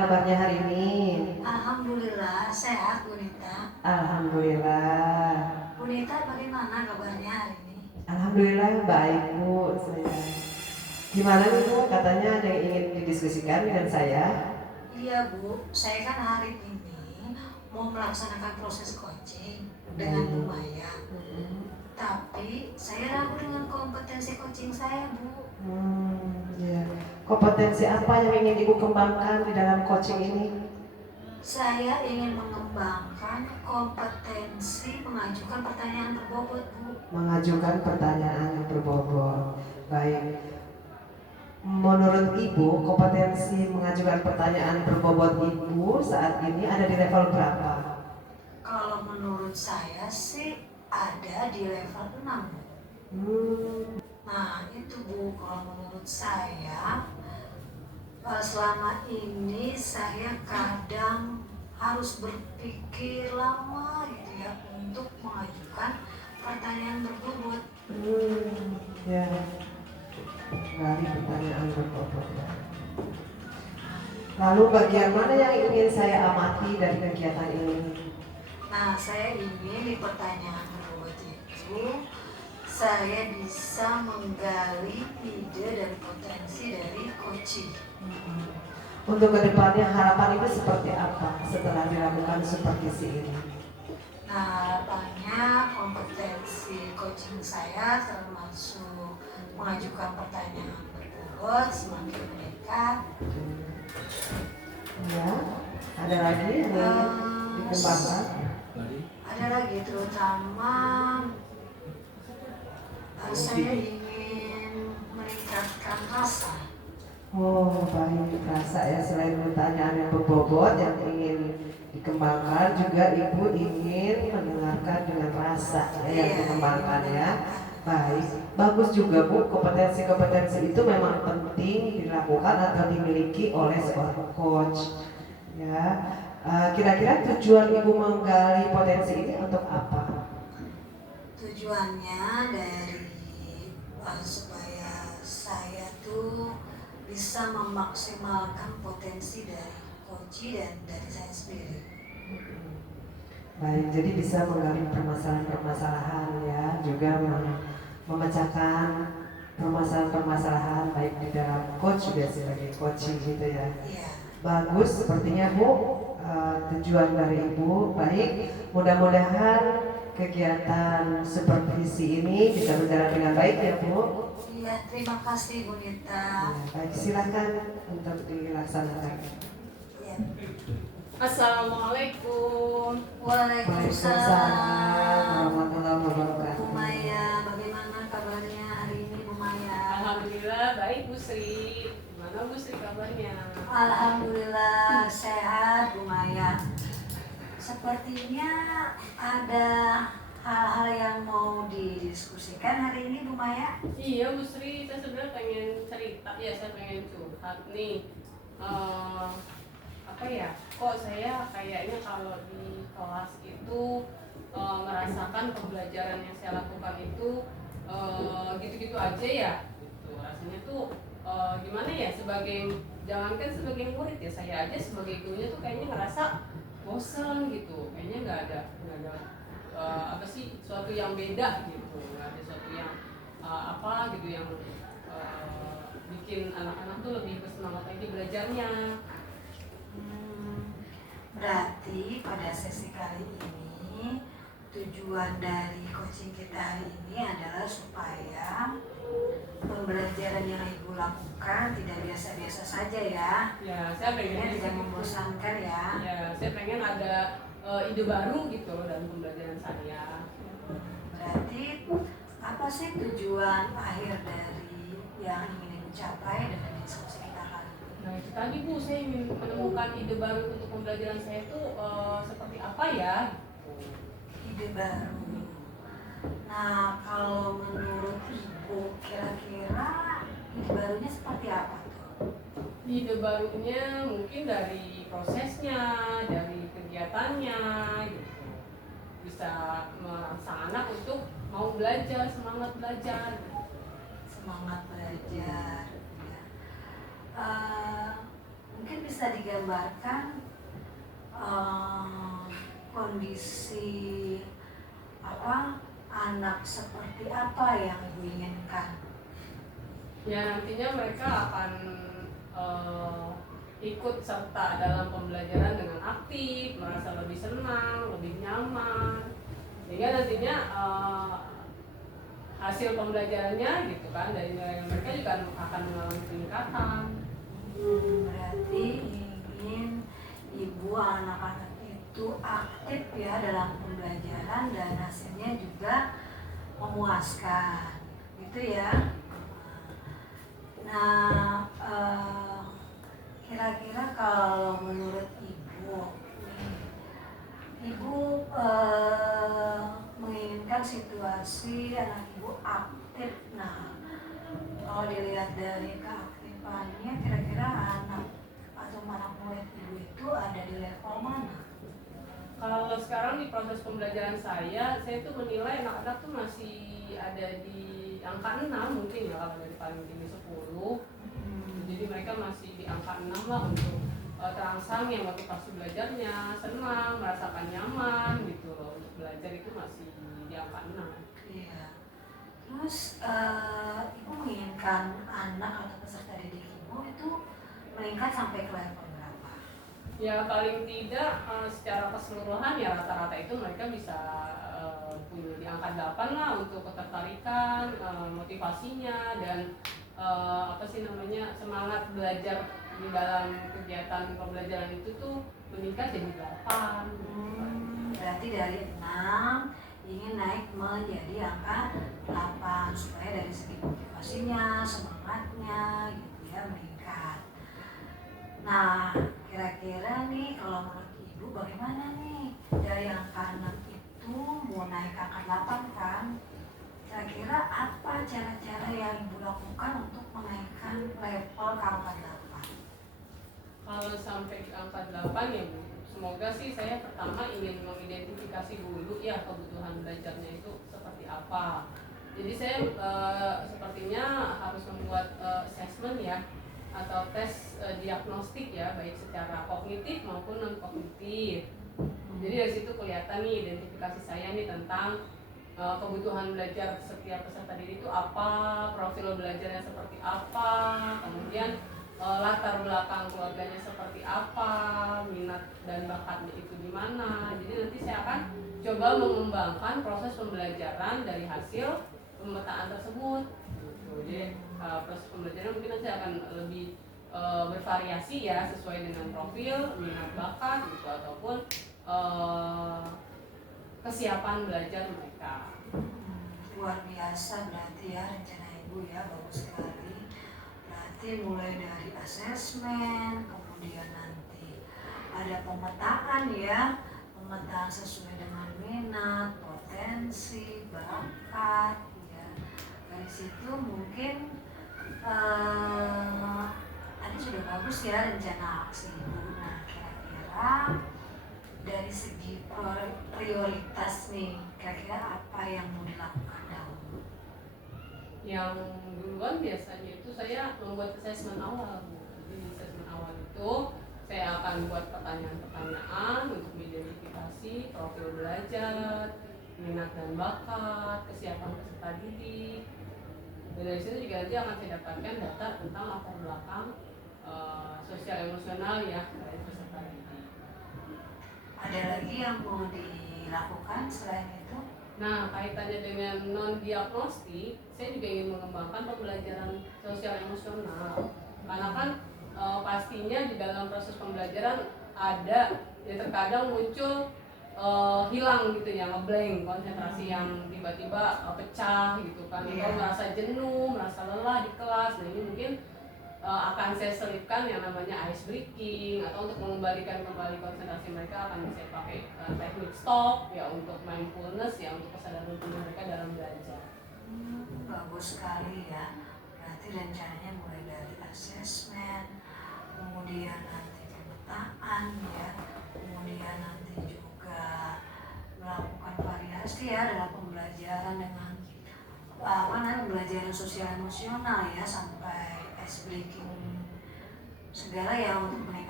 kabarnya hari ini? Alhamdulillah sehat Bu Nita. Alhamdulillah. Bu Nita bagaimana kabarnya hari ini? Alhamdulillah baik Bu. Gimana nih Bu? Katanya ada yang ingin didiskusikan dengan saya? Iya Bu, saya kan hari ini mau melaksanakan proses coaching dengan Bu Maya. Tapi saya ragu dengan kompetensi coaching saya Bu. Ya. Kompetensi apa yang ingin Ibu kembangkan di dalam coaching ini? Saya ingin mengembangkan kompetensi mengajukan pertanyaan berbobot Bu. Mengajukan pertanyaan yang berbobot. Baik. Menurut Ibu, kompetensi mengajukan pertanyaan berbobot Ibu saat ini ada di level berapa? Kalau menurut saya sih ada di level 6 Bu. Nah itu Bu, kalau menurut saya selama ini saya kadang harus berpikir lama gitu ya untuk mengajukan pertanyaan berbobot. Ya, dari pertanyaan berbobot ya. Lalu bagian mana yang ingin saya amati dari kegiatan ini? Nah, saya ingin di pertanyaan berbobot itu saya bisa menggali ide dan potensi dari coaching. Untuk kedepannya harapan Ibu seperti apa setelah dilakukan supervisi ini? Nah, harapannya kompetensi coaching saya termasuk mengajukan pertanyaan berbobot semakin meningkat. Ya, ada lagi yang dikembangkan? Ada lagi terutama saya ingin meningkatkan rasa. Oh baik, rasa ya. Selain pertanyaan yang berbobot yang ingin dikembangkan, juga Ibu ingin mendengarkan dengan rasa yang dikembangkan ya. Baik, bagus juga Bu. Kompetensi-kompetensi itu memang penting dilakukan atau dimiliki oleh seorang coach ya. Kira-kira tujuan Ibu menggali potensi ini untuk apa? Tujuannya dari supaya saya tuh bisa memaksimalkan potensi dari coach dan dari saya sendiri. Baik, jadi bisa menggali permasalahan-permasalahan ya, juga memecahkan permasalahan-permasalahan baik di dalam coach juga sebagai coaching gitu ya. Bagus, sepertinya Bu, tujuan dari Ibu baik. Mudah-mudahan kegiatan supervisi ini bisa berjalan dengan baik ya Bu. Iya, terima kasih Bu Nita. Baik, silakan untuk dilaksanakan. Ya. Assalamualaikum. Waalaikumsalam warahmatullahi wabarakatuh. Bu Maya, bagaimana kabarnya hari ini Bu Maya? Alhamdulillah baik Bu Sri. Gimana Bu Sri kabarnya? Alhamdulillah sehat Bu Maya. Sepertinya ada hal-hal yang mau didiskusikan hari ini Bu Maya. Iya Bu Sri, saya sebenarnya pengen cerita ya, saya pengen curhat nih. Apa ya? Kok saya kayaknya kalau di kelas itu merasakan pembelajaran yang saya lakukan itu gitu-gitu aja ya. Gitu. Rasanya tuh gimana ya, jangankan sebagai murid ya, saya aja sebagai gurunya tuh kayaknya ngerasa bosan gitu, kayaknya nggak ada apa sih suatu yang beda gitu, nggak ada suatu yang apa gitu yang bikin anak-anak tuh lebih bersemangat lagi belajarnya. Berarti pada sesi kali ini tujuan dari coaching kita hari ini adalah supaya pembelajaran yang Ibu lakukan tidak biasa-biasa saja ya. Ya, saya pengen tidak membosankan ya. Ya, saya pengen ada ide baru gitu loh dalam pembelajaran saya. Berarti apa sih tujuan akhir dari yang ingin dicapai dengan diskusi kita kali ini? Nah itu tadi Bu, saya ingin menemukan ide baru untuk pembelajaran saya itu seperti apa ya? Ide baru. Nah kalau menurut Ibu kira-kira ide barunya seperti apa tuh? Ide barunya mungkin dari prosesnya, dari kegiatannya gitu. Bisa merangsang anak untuk mau belajar, semangat belajar. Semangat belajar ya. mungkin bisa digambarkan kondisi anak seperti apa yang Ibu inginkan? Ya nantinya mereka akan ikut serta dalam pembelajaran dengan aktif, merasa lebih senang, lebih nyaman, sehingga nantinya hasil pembelajarannya gitu kan dari nilai mereka juga akan mengalami peningkatan. Berarti ingin ibu anak-anak itu aktif ya dalam pembelajaran dan hasilnya juga memuaskan, gitu ya. Nah, kira-kira kalau menurut ibu, ibu menginginkan situasi anak ibu aktif. Nah, kalau dilihat dari keaktifannya, kira-kira anak atau anak murid ibu itu ada di level mana? Kalau sekarang di proses pembelajaran saya tuh menilai anak-anak tuh masih ada di angka 6 mungkin ya, kalau dari paling tinggi 10. Jadi mereka masih di angka 6 lah untuk terangsang yang motivasi belajarnya, senang, merasakan nyaman gitu loh. Untuk belajar itu masih di angka 6. Iya. Terus ibu menginginkan anak atau peserta didik ibu itu meningkat sampai ke level berapa? Ya paling tidak secara keseluruhan ya rata-rata itu mereka bisa punya di angka 8 lah untuk ketertarikan, motivasinya dan semangat belajar di dalam kegiatan pembelajaran itu tuh meningkat jadi 8. Berarti dari 6 ingin naik menjadi angka 8 supaya dari segi motivasinya, semangatnya gitu ya meningkat. Nah, kira-kira nih kalau menurut ibu bagaimana nih dari angka 6 itu mau naik ke angka 8 kan? Kira-kira apa cara-cara yang ibu lakukan untuk menaikkan level ke angka 8? Kalau sampai ke angka 8 ya Bu, semoga sih saya pertama ingin mengidentifikasi dulu ya kebutuhan belajarnya itu seperti apa. Jadi saya sepertinya harus membuat assessment ya atau tes diagnostik ya, baik secara kognitif maupun non kognitif. Jadi dari situ kelihatan nih identifikasi saya nih tentang kebutuhan belajar setiap peserta didik itu apa, profil belajarnya seperti apa, kemudian latar belakang keluarganya seperti apa, minat dan bakatnya itu di mana. Jadi nanti saya akan coba mengembangkan proses pembelajaran dari hasil pemetaan tersebut. Jadi proses pembelajaran mungkin nanti akan lebih bervariasi ya sesuai dengan profil, minat bakat gitu ataupun kesiapan belajar mereka. Luar biasa berarti ya rencana ibu ya, bagus sekali. Berarti mulai dari asesmen, kemudian nanti ada pemetaan ya, pemetaan sesuai dengan minat, potensi, bakat ya. Dari situ mungkin tadi sudah bagus ya rencana aksi ibu. Nah, kira-kira dari segi prioritas nih, kira-kira apa yang mau dilakukan dahulu? Yang duluan biasanya itu saya membuat assessment awal. Jadi di assessment awal itu saya akan buat pertanyaan-pertanyaan untuk mengidentifikasi profil belajar, minat dan bakat, kesiapan peserta didik. Dan dari situ juga nanti akan saya dapatkan data tentang latar belakang sosial emosional ya dari peserta didik. Ada lagi yang mau dilakukan selain itu? Nah, kaitannya dengan non-diagnostik, saya juga ingin mengembangkan pembelajaran sosial emosional. Karena kan pastinya di dalam proses pembelajaran ada ya terkadang muncul hilang gitu ya, ngeblank, konsentrasi yang tiba-tiba pecah gitu kan, atau merasa jenuh, merasa lelah di kelas. Nah ini mungkin akan saya selipkan yang namanya ice breaking, atau untuk mengembalikan kembali konsentrasi mereka akan saya pakai teknik stop ya untuk mindfulness ya, untuk kesadaran penuh mereka dalam belajar. Bagus sekali ya. Berarti rencananya mulai dari asesmen, kemudian nanti pemetaan ya, kemudian nanti juga melakukan variasi ya dalam pembelajaran dengan pembelajaran sosial emosional ya, sampai ice breaking segala ya untuk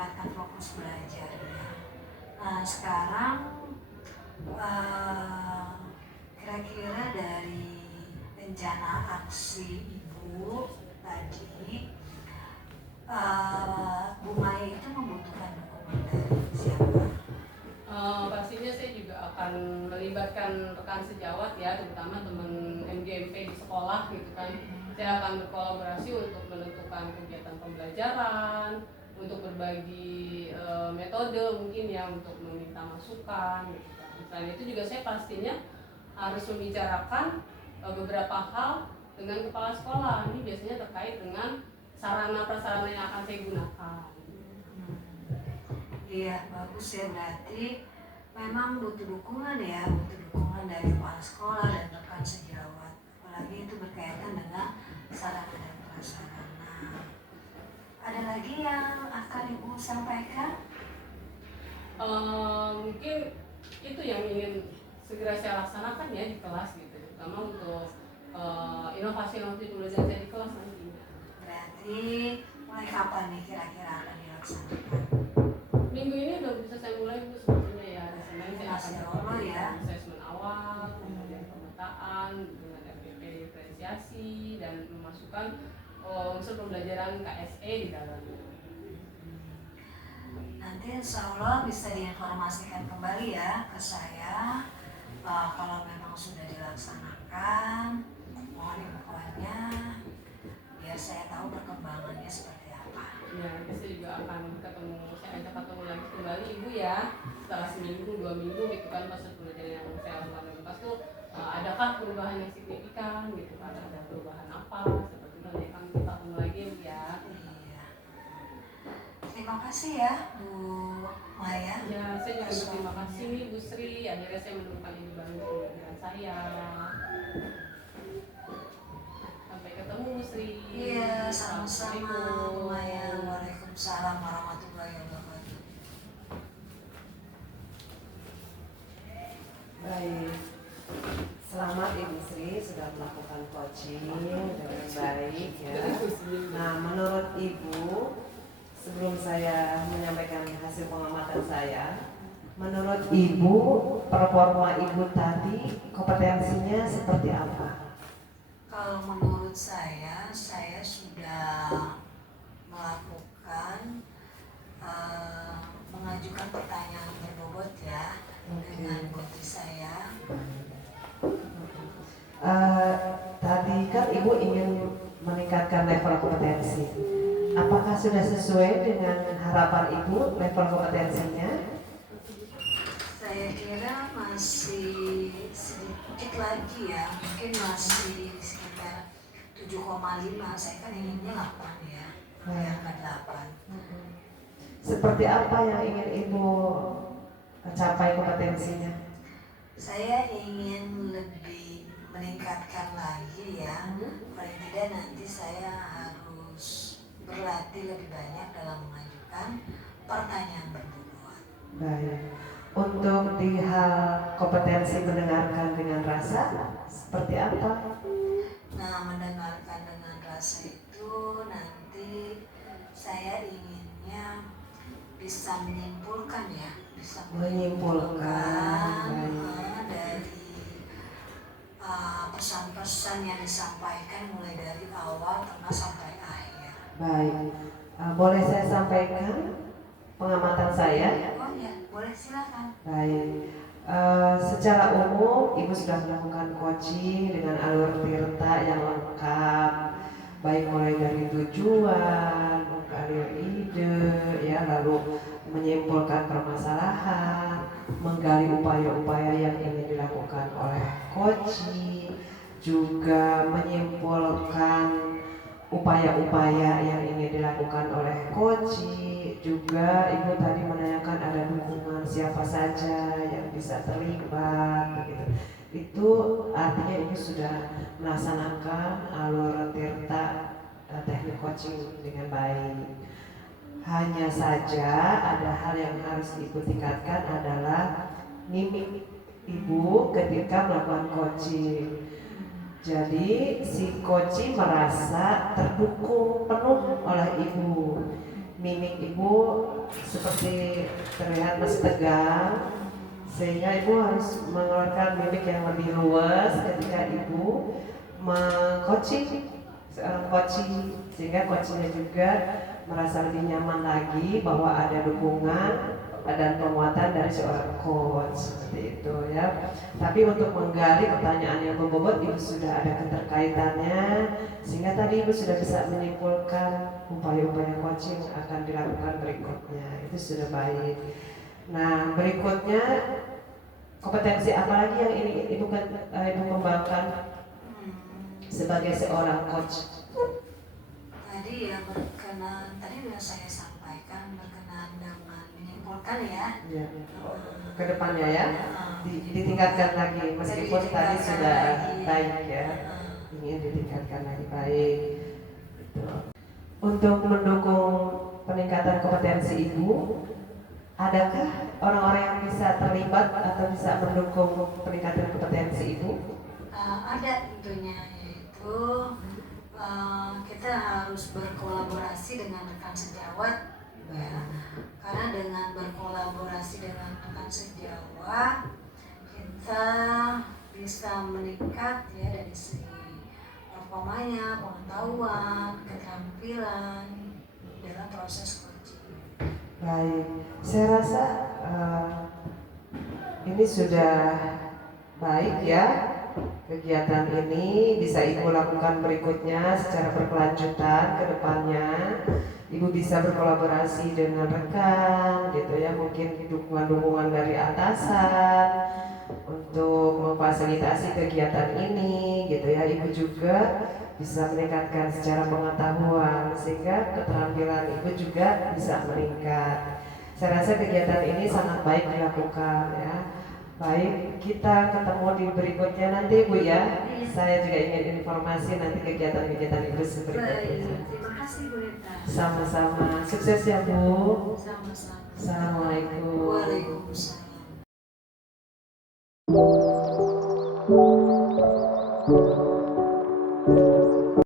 meningkatkan fokus belajar ya. Nah sekarang kira-kira dari rencana aksi ibu tadi, Bu Maya itu membutuhkan dukungan dari siapa? Pastinya saya juga akan melibatkan rekan sejawat ya, terutama teman MGMP di sekolah gitu kan. Saya akan berkolaborasi untuk menentukan kegiatan pembelajaran, untuk berbagi metode mungkin ya, untuk meminta masukan gitu kan. Selain itu juga saya pastinya harus membicarakan beberapa hal dengan kepala sekolah. Ini biasanya terkait dengan sarana prasarana yang akan saya gunakan. Iya, bagus ya, berarti memang butuh dukungan ya, butuh dukungan dari kepala sekolah dan rekan sejawat. Apalagi itu berkaitan dengan sarana dan prasarana. Ada lagi yang akan Ibu sampaikan? Mungkin itu yang ingin segera saya laksanakan ya di kelas gitu, terutama untuk inovasi-inovasi pembelajaran saya di kelas nantinya. Berarti mulai kapan nih kira-kira akan dilaksanakan? Minggu ini udah bisa saya mulai Bu sebetulnya ya. Senin saya akan Masya Allah ya. asesmen awal, kemudian pemetaan dengan FPP diferensiasi dan memasukkan unsur pembelajaran KSE di dalamnya. Nanti insya Allah bisa diinformasikan kembali ya ke saya kalau memang sudah dilaksanakan, mohon infonya biar saya tahu perkembangannya seperti apa. Ya, nanti saya juga akan saya ajak ketemu lagi kembali Ibu ya, setelah seminggu, 2 minggu gitu kan, pas pembelajaran yang saya lakukan di kelas tuh adakah perubahan yang signifikan gitu kan, ada perubahan apa, seperti itu nanti akan kita ketemu lagi Ibu ya. Iya. Terima kasih ya Bu Maya. Ya, saya juga berterima kasih nih Bu Sri, akhirnya saya menemukan Ibu baru di pembelajaran saya. Sampai ketemu Bu Sri. Iya, sama-sama Bu Maya. Waalaikumsalam warahmatullahi wabarakatuh. Baik, selamat Ibu Sri sudah melakukan coaching dengan baik ya. Nah, menurut Ibu, sebelum saya menyampaikan hasil pengamatan saya, menurut Ibu performa Ibu tadi kompetensinya seperti apa? Kalau menurut saya sudah melakukan mengajukan pertanyaan berbobot ya dengan coach saya. Tadi kan Ibu ingin meningkatkan level kompetensi. Apakah sudah sesuai dengan harapan Ibu level kompetensinya? Saya kira masih sedikit lagi ya, mungkin masih sekitar 7,5. Saya kan inginnya 8 ya, angka 8. Seperti apa yang ingin Ibu capai kompetensinya? Saya ingin lebih meningkatkan lagi ya, paling tidak nanti saya harus berlatih lebih banyak dalam mengajukan pertanyaan berbobot. Baik. Untuk di hal kompetensi mendengarkan dengan rasa seperti apa? Nah, mendengarkan dengan rasa itu nanti saya inginnya bisa menyimpulkan ya, bisa menyimpulkan dari pesan-pesan yang disampaikan mulai dari awal tengah sampai akhir. Baik, boleh saya sampaikan pengamatan saya? Oh ya, boleh silakan. Baik, secara umum Ibu sudah melakukan coaching dengan alur tirta yang lengkap, baik mulai dari tujuan, menggali ide, ya, lalu menyimpulkan permasalahan, menggali upaya-upaya yang ingin dilakukan oleh coaching, juga menyimpulkan upaya-upaya yang ingin dilakukan oleh coaching. Juga Ibu tadi menanyakan ada dukungan siapa saja yang bisa terlibat begitu. Itu artinya Ibu sudah melaksanakan alur tirta teknik coaching dengan baik. Hanya saja ada hal yang harus Ibu tingkatkan adalah mimik Ibu ketika melakukan coaching. Jadi si coaching merasa terdukung penuh oleh Ibu. mimik ibu seperti terlihat masih tegang, sehingga ibu harus mengeluarkan mimik yang lebih luas ketika ibu mengcoaching seorang coaching, sehingga coachingnya juga merasa lebih nyaman lagi bahwa ada dukungan dan penguatan dari seorang coach, seperti itu ya. Tapi untuk menggali pertanyaan yang berbobot, ibu sudah ada keterkaitannya, sehingga tadi ibu sudah bisa menyimpulkan upaya-upaya coaching akan dilakukan berikutnya. Itu sudah baik. Nah, berikutnya kompetensi apa lagi yang ini ibu kembangkan sebagai seorang coach? Tadi ya berkenan, tadi sudah saya sampaikan berkenan dengan menyimpulkan ya. Ya. Ke depannya ya, ditingkatkan lagi meskipun tadi sudah baik ya, ingin ditingkatkan lagi baik. Gitu. Untuk mendukung peningkatan kompetensi ibu, adakah orang-orang yang bisa terlibat atau bisa mendukung peningkatan kompetensi ibu? Ada tentunya, yaitu kita harus berkolaborasi dengan rekan sejawat ya, karena dengan berkolaborasi dengan rekan sejawat kita bisa meningkat ya dari segi performanya, pengetahuan, keterampilan dalam proses coaching. Baik, saya rasa ini sudah baik ya. Kegiatan ini bisa ibu lakukan berikutnya secara berkelanjutan ke depannya. Ibu bisa berkolaborasi dengan rekan gitu ya, mungkin dukungan-dukungan dari atasan untuk memfasilitasi kegiatan ini gitu ya. Ibu juga bisa meningkatkan secara pengetahuan sehingga keterampilan ibu juga bisa meningkat. Saya rasa kegiatan ini sangat baik dilakukan ya. Baik, kita ketemu di berikutnya nanti Bu ya. Saya juga ingin informasi nanti kegiatan-kegiatan Ibu berikutnya. Baik, terima kasih Bu Rita. Sama-sama, sukses ya Bu. Sama-sama. Assalamualaikum. Waalaikumsalam.